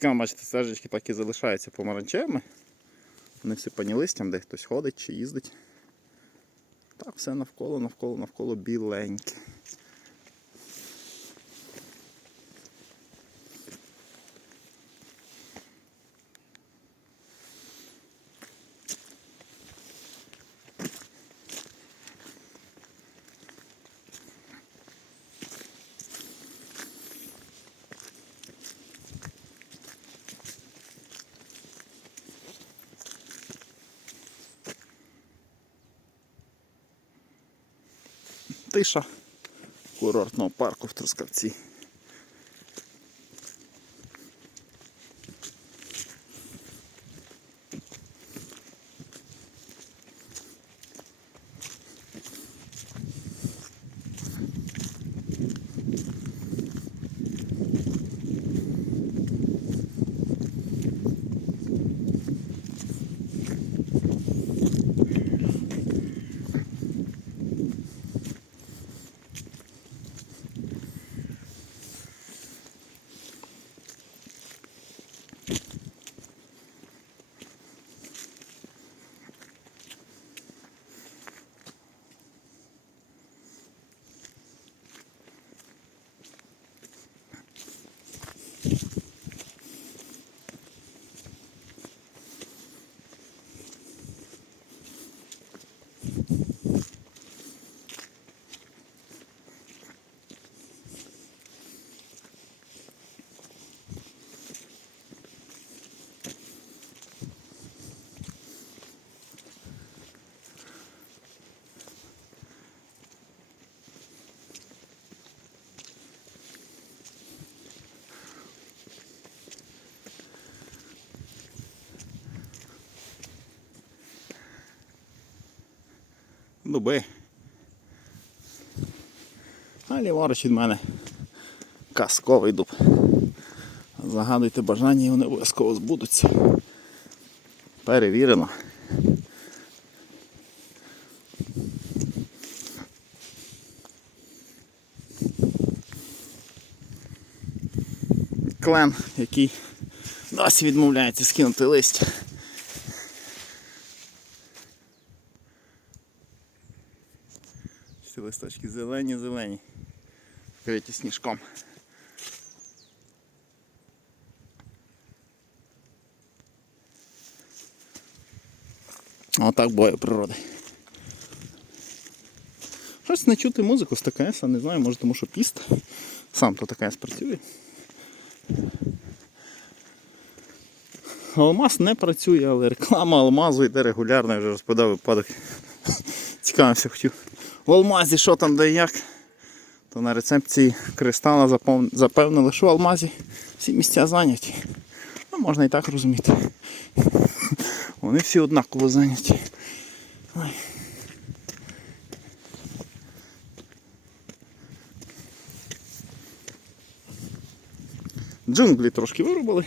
цікаво, бачите, стежечки так і залишаються помаранчевими. Вони всипані листям, де хтось ходить чи їздить. Так, все навколо, навколо, навколо біленьке. Тиша курортного парку в Трускавці. Дуби. А ліворуч від мене казковий дуб. Загадуйте бажання і вони обов'язково збудуться. Перевірено. Клен, який досі відмовляється скинути листя. Листочки зелені-зелені, вкриті сніжком. Отак буває природи. Щось не чути музику з ТКС, не знаю, може тому що піст. Сам то ТКС працює. Алмаз не працює, але реклама алмазу йде регулярно, я вже розповідав випадок. Цікавився, хотів. В алмазі що там де і як. То на рецепції кристала запевнили, що в алмазі всі місця зайняті. Ну, можна і так розуміти. Вони всі однаково зайняті. Джунглі трошки вирубали.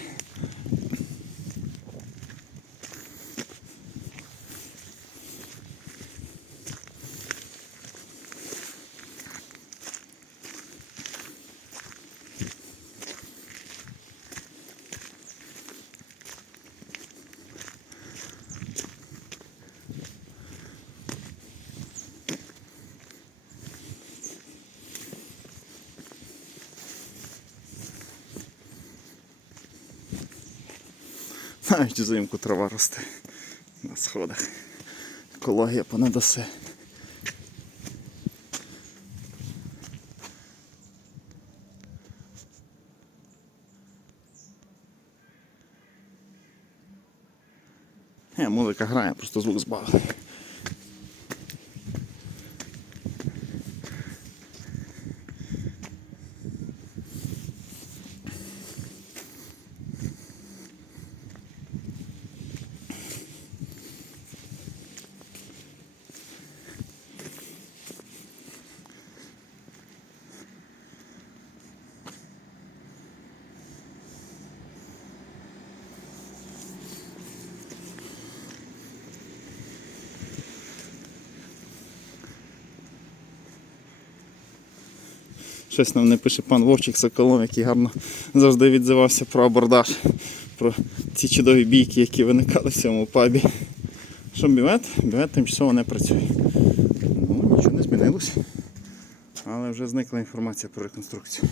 Навіть взимку трава росте на сходах. Екологія понадосе. Е, музика грає, просто звук збавили. Щось нам не пише пан Вовчик Соколов, який гарно завжди відзивався про абордаж, про ці чудові бійки, які виникали в цьому пабі. Що бівет? Бівет тимчасово не працює. Ну, нічого не змінилося. Але вже зникла інформація про реконструкцію.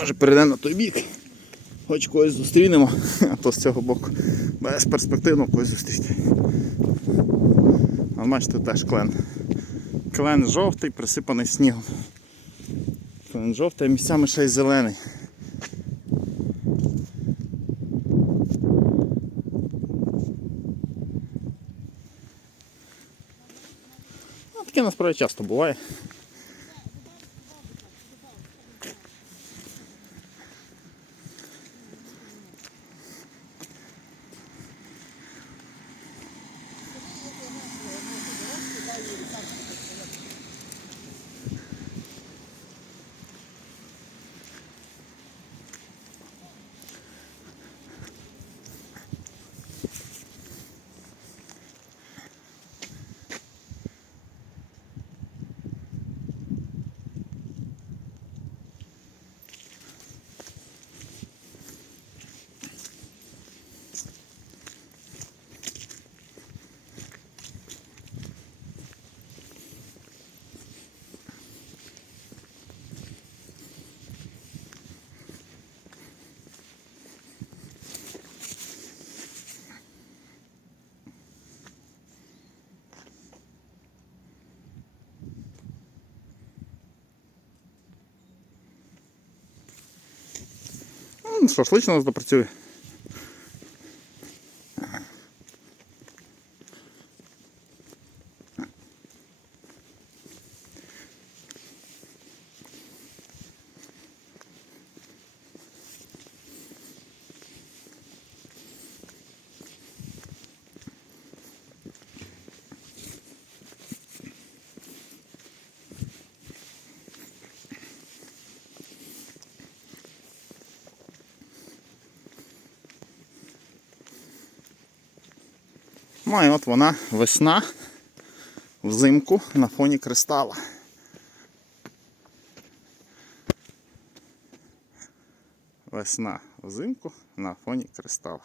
Може перейдемо на той бік. Хоч когось зустрінемо, а то з цього боку безперспективно когось зустріти. А бачите теж клен. Клен жовтий, присипаний снігом. Клен жовтий, а місцями ще й зелений. Ну, таке насправді часто буває. Шашлично у нас допрацює. Ну і от вона весна взимку на фоні кристала. Весна взимку на фоні кристала.